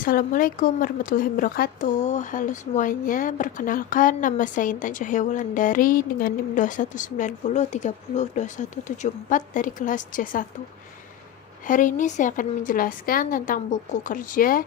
Assalamualaikum warahmatullahi wabarakatuh. Halo semuanya, perkenalkan nama saya Intan Cahya Wulandari dengan NIM 2190302174 dari kelas C1. Hari ini saya akan menjelaskan tentang buku kerja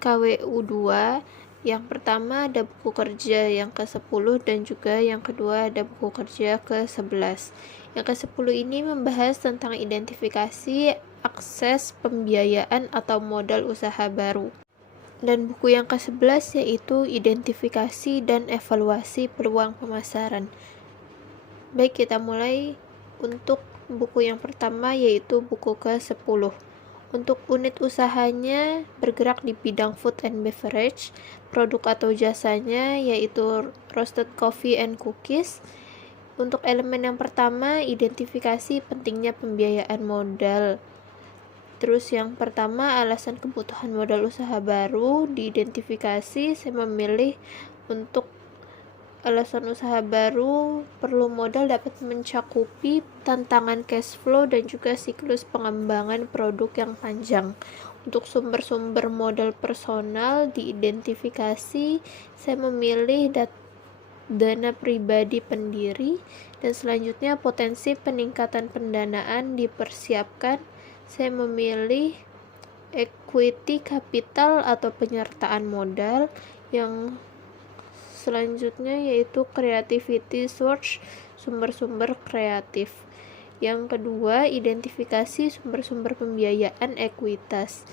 KWU 2. Yang pertama ada buku kerja yang ke-10 dan juga yang kedua ada buku kerja ke-11. Yang ke-10 ini membahas tentang identifikasi akses pembiayaan atau modal usaha baru. Dan buku yang ke-11 yaitu identifikasi dan evaluasi peluang pemasaran. Baik, kita mulai untuk buku yang pertama yaitu buku ke-10. Untuk unit usahanya bergerak di bidang food and beverage, produk atau jasanya yaitu roasted coffee and cookies. Untuk elemen yang pertama, identifikasi pentingnya pembiayaan modal. Terus yang pertama, alasan kebutuhan modal usaha baru diidentifikasi. Saya memilih untuk alasan usaha baru perlu modal dapat mencakupi tantangan cash flow dan juga siklus pengembangan produk yang panjang. Untuk sumber-sumber modal personal diidentifikasi. Saya memilih dana pribadi pendiri, dan selanjutnya potensi peningkatan pendanaan dipersiapkan. Saya memilih equity capital atau penyertaan modal. Yang selanjutnya yaitu creativity source, sumber-sumber kreatif. Yang kedua, identifikasi sumber-sumber pembiayaan ekuitas.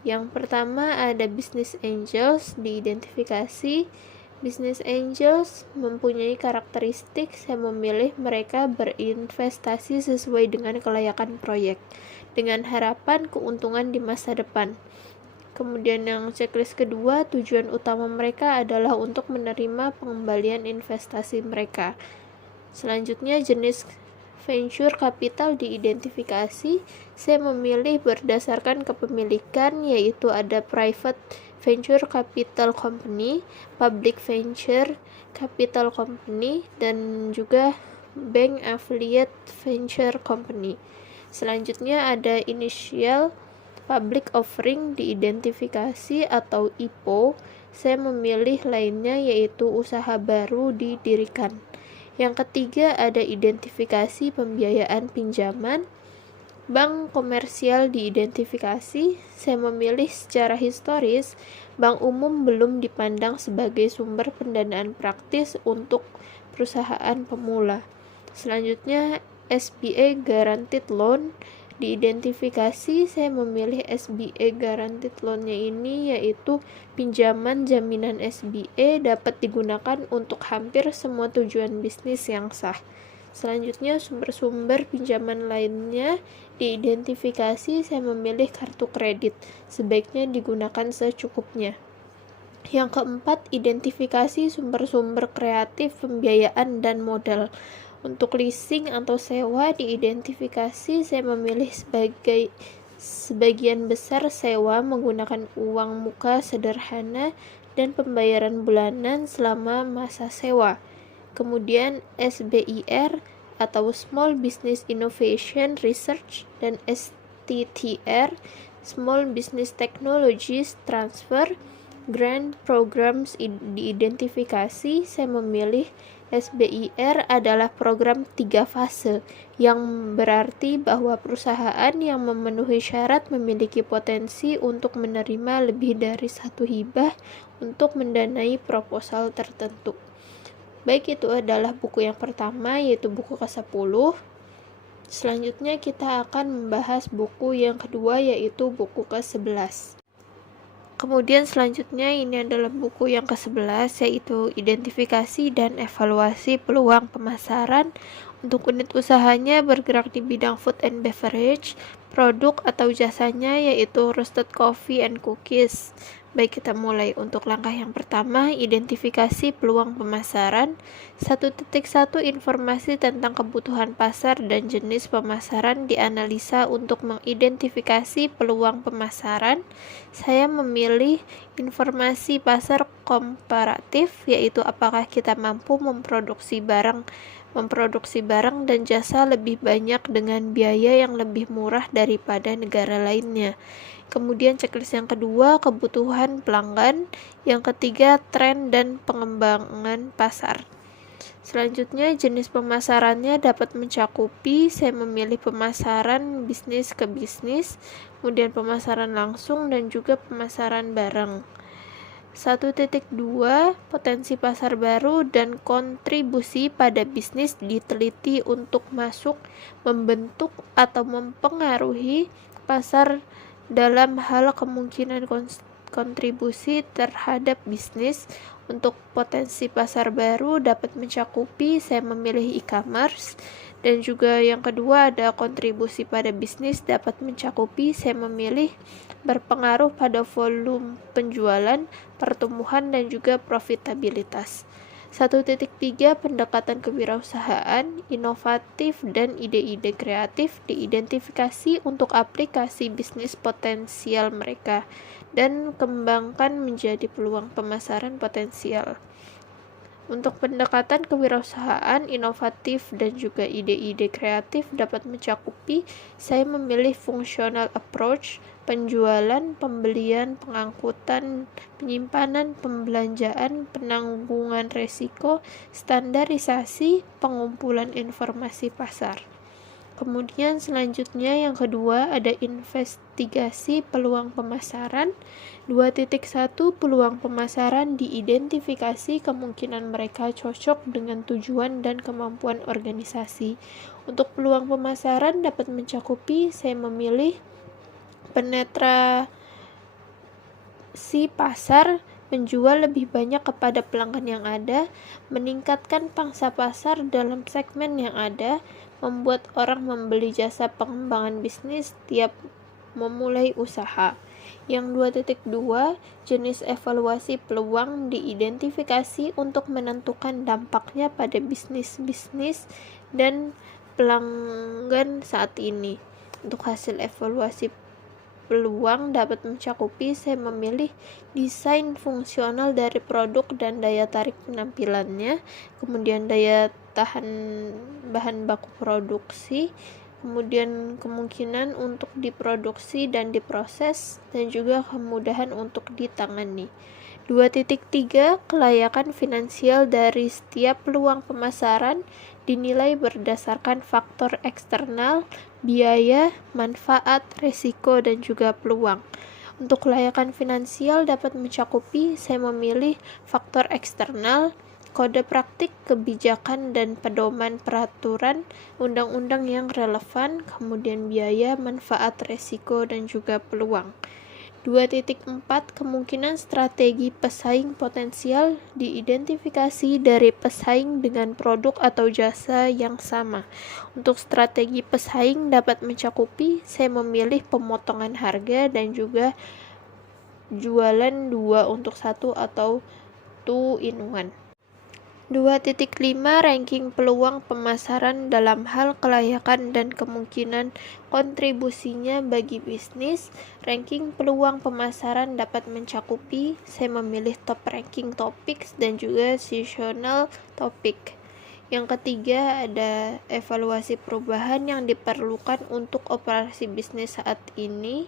Yang pertama ada business angels diidentifikasi. Business angels mempunyai karakteristik, saya memilih mereka berinvestasi sesuai dengan kelayakan proyek, dengan harapan keuntungan di masa depan. Kemudian yang checklist kedua, tujuan utama mereka adalah untuk menerima pengembalian investasi mereka. Selanjutnya jenis venture capital diidentifikasi. Saya memilih berdasarkan kepemilikan, yaitu ada private venture capital company, public venture capital company, dan juga bank affiliate venture company. Selanjutnya ada initial public offering diidentifikasi atau IPO. Saya memilih lainnya yaitu usaha baru didirikan. Yang ketiga ada identifikasi pembiayaan pinjaman. Bank komersial diidentifikasi. Saya memilih secara historis, bank umum belum dipandang sebagai sumber pendanaan praktis untuk perusahaan pemula. Selanjutnya SBA guaranteed loan diidentifikasi. Saya memilih SBA guaranteed loan-nya ini yaitu pinjaman jaminan SBA dapat digunakan untuk hampir semua tujuan bisnis yang sah. Selanjutnya sumber-sumber pinjaman lainnya diidentifikasi. Saya memilih kartu kredit, sebaiknya digunakan secukupnya. Yang keempat, identifikasi sumber-sumber kreatif pembiayaan dan modal. Untuk leasing atau sewa diidentifikasi. Saya memilih sebagian besar sewa menggunakan uang muka sederhana dan pembayaran bulanan selama masa sewa. Kemudian SBIR atau Small Business Innovation Research, dan STTR Small Business Technologies Transfer Grant Programs diidentifikasi. Saya memilih SBIR adalah program 3 fase, yang berarti bahwa perusahaan yang memenuhi syarat memiliki potensi untuk menerima lebih dari satu hibah untuk mendanai proposal tertentu. Baik, itu adalah buku yang pertama, yaitu buku ke-10. Selanjutnya kita akan membahas buku yang kedua, yaitu buku ke-11. Kemudian selanjutnya ini adalah buku yang ke-11, yaitu identifikasi dan evaluasi peluang pemasaran. Untuk unit usahanya bergerak di bidang food and beverage, produk atau jasanya yaitu roasted coffee and cookies. Baik, kita mulai. Untuk langkah yang pertama, identifikasi peluang pemasaran. 1.1 Informasi tentang kebutuhan pasar dan jenis pemasaran dianalisa untuk mengidentifikasi peluang pemasaran. Saya memilih informasi pasar komparatif, yaitu apakah kita mampu memproduksi barang memproduksi barang dan jasa lebih banyak dengan biaya yang lebih murah daripada negara lainnya. Kemudian checklist yang kedua, kebutuhan pelanggan. Yang ketiga, tren dan pengembangan pasar. Selanjutnya, jenis pemasarannya dapat mencakupi, saya memilih pemasaran bisnis ke bisnis, kemudian pemasaran langsung, dan juga pemasaran barang. 1.2 Potensi pasar baru dan kontribusi pada bisnis diteliti untuk masuk, membentuk, atau mempengaruhi pasar dalam hal kemungkinan kontribusi terhadap bisnis. Untuk potensi pasar baru dapat mencakupi, saya memilih e-commerce, dan juga yang kedua ada kontribusi pada bisnis dapat mencakupi, saya memilih berpengaruh pada volume penjualan, pertumbuhan, dan juga profitabilitas. 1.3 Pendekatan kewirausahaan, inovatif, dan ide-ide kreatif diidentifikasi untuk aplikasi bisnis potensial mereka dan kembangkan menjadi peluang pemasaran potensial. Untuk pendekatan kewirausahaan, inovatif, dan juga ide-ide kreatif dapat mencakupi, saya memilih functional approach, penjualan, pembelian, pengangkutan, penyimpanan, pembelanjaan, penanggungan risiko, standarisasi, pengumpulan informasi pasar. Kemudian selanjutnya yang kedua ada investigasi peluang pemasaran. 2.1 Peluang pemasaran diidentifikasi kemungkinan mereka cocok dengan tujuan dan kemampuan organisasi. Untuk peluang pemasaran dapat mencakupi, saya memilih penetrasi pasar, menjual lebih banyak kepada pelanggan yang ada, meningkatkan pangsa pasar dalam segmen yang ada, membuat orang membeli jasa pengembangan bisnis setiap memulai usaha. Yang 2.2 Jenis evaluasi peluang diidentifikasi untuk menentukan dampaknya pada bisnis dan pelanggan saat ini. Untuk hasil evaluasi peluang dapat mencakupi, saya memilih desain fungsional dari produk dan daya tarik penampilannya, kemudian daya tahan bahan baku produksi, kemudian kemungkinan untuk diproduksi dan diproses, dan juga kemudahan untuk ditangani. 2.3 Kelayakan finansial dari setiap peluang pemasaran dinilai berdasarkan faktor eksternal, biaya, manfaat, risiko, dan juga peluang. Untuk kelayakan finansial dapat mencakupi, saya memilih faktor eksternal, kode praktik, kebijakan, dan pedoman peraturan undang-undang yang relevan, kemudian biaya, manfaat, risiko, dan juga peluang. 2.4 Kemungkinan strategi pesaing potensial diidentifikasi dari pesaing dengan produk atau jasa yang sama. Untuk strategi pesaing dapat mencakupi, saya memilih pemotongan harga dan juga jualan 2 untuk 1 atau 2 in 1. 2.5 Ranking peluang pemasaran dalam hal kelayakan dan kemungkinan kontribusinya bagi bisnis. Ranking peluang pemasaran dapat mencakupi, saya memilih top ranking topics dan juga seasonal topic. Yang ketiga ada evaluasi perubahan yang diperlukan untuk operasi bisnis saat ini.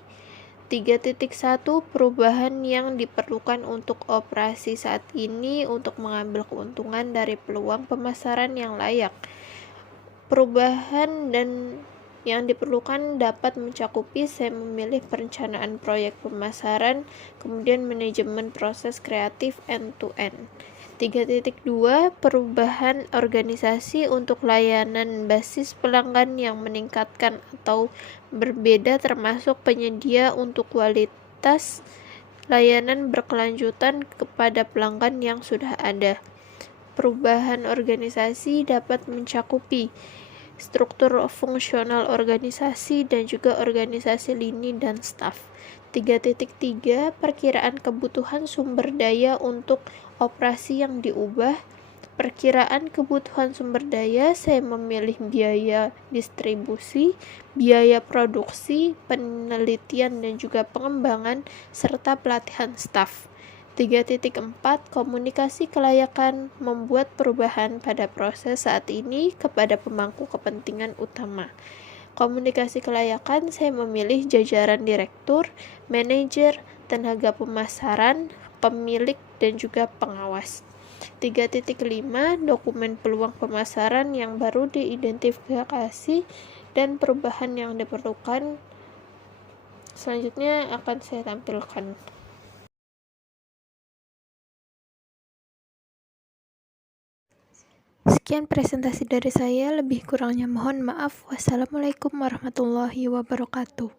3.1 Perubahan yang diperlukan untuk operasi saat ini untuk mengambil keuntungan dari peluang pemasaran yang layak. Perubahan dan yang diperlukan dapat mencakupi, saya memilih perencanaan proyek pemasaran, kemudian manajemen proses kreatif end-to-end. 3.2 Perubahan organisasi untuk layanan basis pelanggan yang meningkatkan atau berbeda, termasuk penyedia untuk kualitas layanan berkelanjutan kepada pelanggan yang sudah ada. Perubahan organisasi dapat mencakupi struktur fungsional organisasi dan juga organisasi lini dan staf. 3.3 Perkiraan kebutuhan sumber daya untuk operasi yang diubah. Perkiraan kebutuhan sumber daya, saya memilih biaya distribusi, biaya produksi, penelitian dan juga pengembangan, serta pelatihan staf. 3.4 Komunikasi kelayakan membuat perubahan pada proses saat ini kepada pemangku kepentingan utama. Komunikasi kelayakan saya memilih jajaran direktur, manajer, tenaga pemasaran, pemilik, dan juga pengawas. 3.5 Dokumen peluang pemasaran yang baru diidentifikasi dan perubahan yang diperlukan. Selanjutnya akan saya tampilkan. Sekian presentasi dari saya, lebih kurangnya mohon maaf. Wassalamualaikum warahmatullahi wabarakatuh.